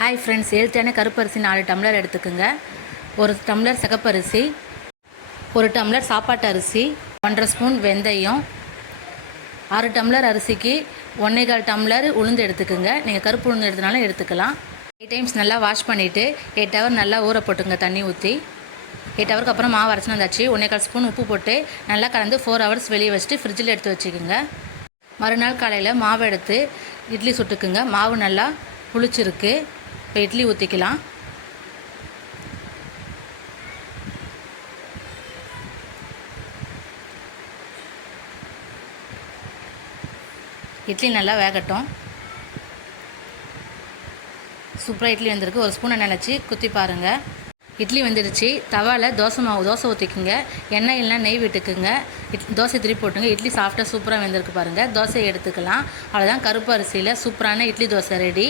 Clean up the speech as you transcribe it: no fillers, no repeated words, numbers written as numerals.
Hi friends, ஹெல்த்தியான கருப்பரிசி 4 tumbler எடுத்துக்கோங்க. 1 tumbler சிகப்பரிசி, 1 tumbler சாப்பாட்டு அரிசி, 1½ ஸ்பூன் வெந்தயம், 6 டம்ளர் அரிசிக்கு 1¼ டம்ளர் உளுந்து எடுத்துக்கோங்க. நீங்கள் கருப்பு உளுந்து எடுத்தனாலும் எடுத்துக்கலாம். 8 டைம்ஸ் நல்லா வாஷ் பண்ணிவிட்டு 8 ஹவர் நல்லா ஊற போட்டுங்க தண்ணி ஊற்றி. 8 ஹவருக்கு அப்புறம் மாவு அரைச்சின்னு வந்தாச்சு. 1¼ ஸ்பூன் உப்பு போட்டு நல்லா கலந்து 4 ஹவர்ஸ் வெளியே வச்சுட்டு ஃப்ரிட்ஜில் எடுத்து வச்சுக்கோங்க. மறுநாள் காலையில் மாவு எடுத்து இட்லி சுட்டுக்குங்க. மாவு நல்லா புளிச்சிருக்கு. இப்போ இட்லி ஊற்றிக்கலாம். இட்லி நல்லா வேகட்டும். சூப்பராக இட்லி வந்திருக்கு. 1 ஸ்பூனை நினச்சி குத்தி பாருங்கள். இட்லி வந்துடுச்சு. தவாவில் தோசை ஊற்றிக்குங்க. எண்ணெய் இல்லைனா நெய் விட்டுக்குங்க. தோசை திருப்பி போட்டுங்க. இட்லி சாஃப்டாக சூப்பராக வெந்திருக்கு பாருங்கள். தோசையை எடுத்துக்கலாம். அவ்வளோதான், கருப்பு அரிசியில் சூப்பரான இட்லி தோசை ரெடி.